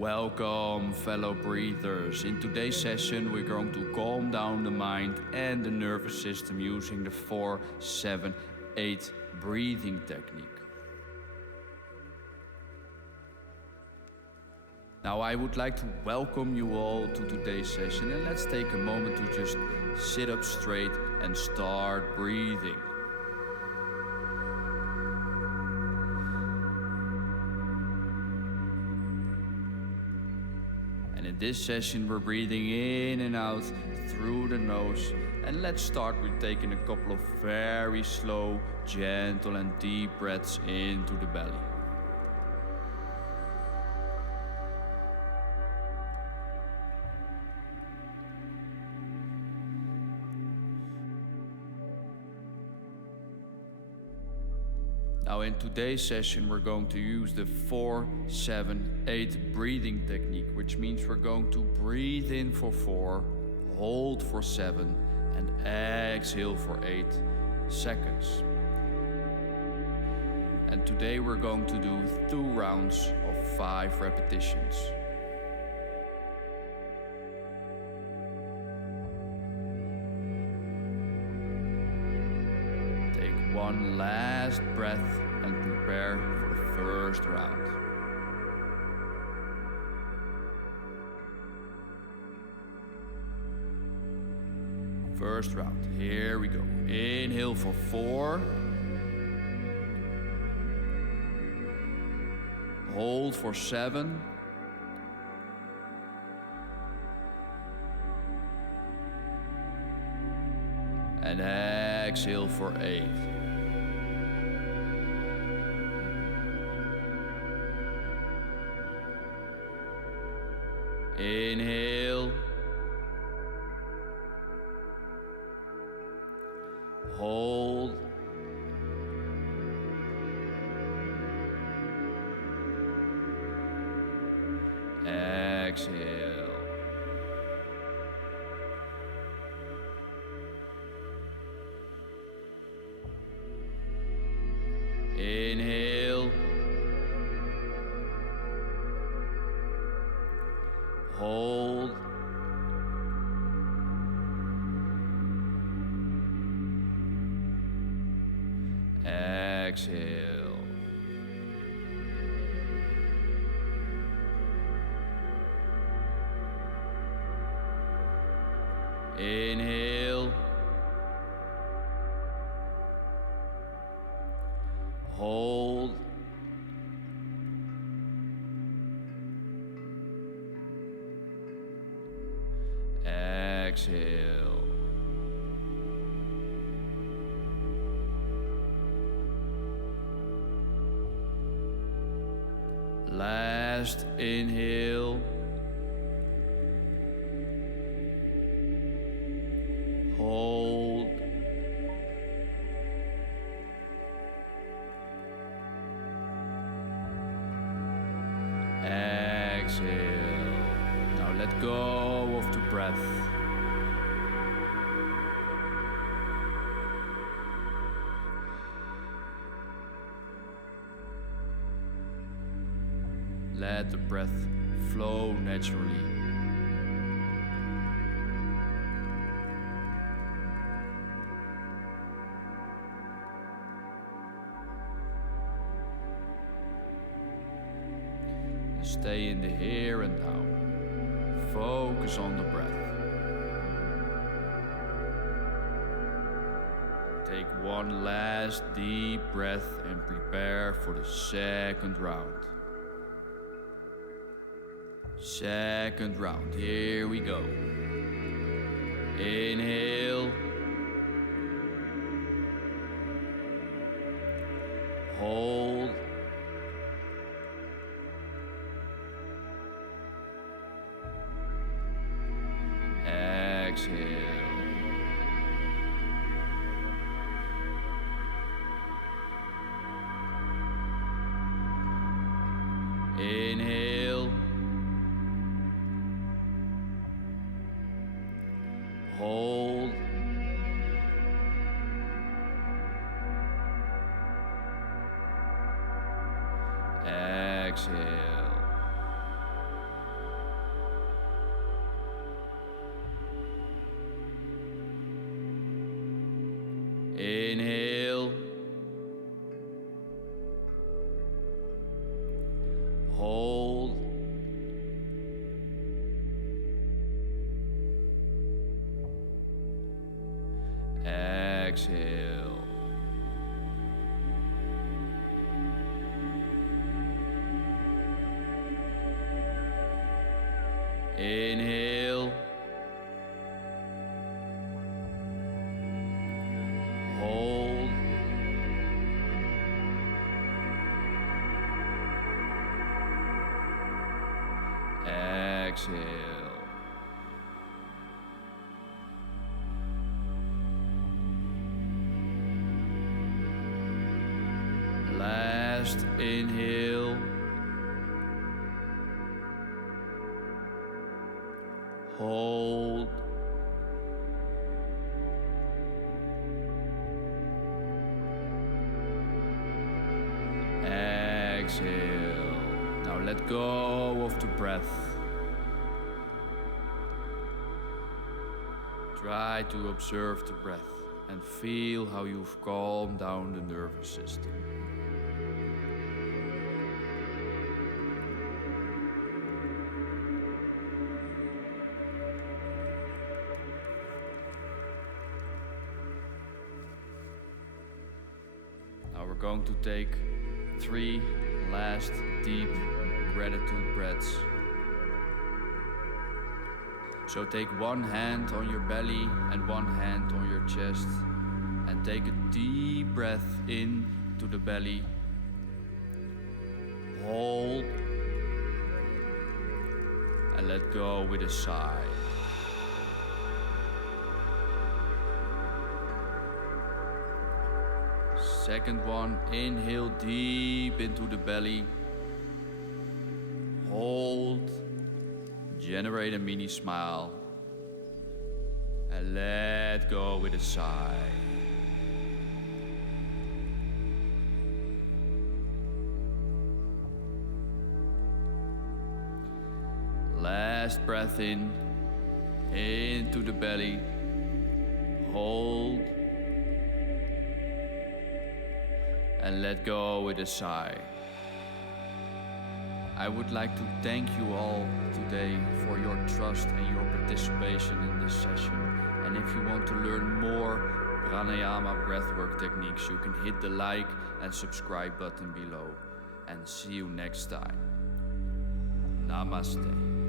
Welcome, fellow breathers. In today's session, we're going to calm down the mind and the nervous system using the 4-7-8 breathing technique. Now, I would like to welcome you all to today's session, and let's take a moment to just sit up straight and start breathing. And in this session, we're breathing in and out through the nose. And let's start with taking a couple of very slow, gentle and deep breaths into the belly. Now in today's session we're going to use the 4-7-8 breathing technique, which means we're going to breathe in for 4, hold for 7 and exhale for 8 seconds. And today we're going to do 2 rounds of 5 repetitions. One last breath and prepare for the first round. First round, here we go. Inhale for 4. Hold for 7. And exhale for 8. Inhale, hold, exhale. Inhale, hold, exhale. Inhale, hold, exhale. Last inhale. Hold. Exhale. Now let go of the breath. Let the breath flow naturally. And stay in the here and now. Focus on the breath. Take one last deep breath and prepare for the second round. Second round, here we go. Inhale. Hold. Exhale. Inhale. Hold. Exhale. hold, exhale. Inhale, hold, exhale. Last inhale, hold, exhale. Now let go of the breath. Try to observe the breath and feel how you've calmed down the nervous system. Now we're going to take 3 last deep gratitude breaths. So take one hand on your belly and one hand on your chest and take a deep breath in to the belly. Hold and let go with a sigh. Second one, inhale deep into the belly. Hold, generate a mini smile, and let go with a sigh. Last breath in, into the belly. Hold, and let go with a sigh. I would like to thank you all today for your trust and your participation in this session. And if you want to learn more pranayama breathwork techniques, you can hit the like and subscribe button below. And see you next time. Namaste.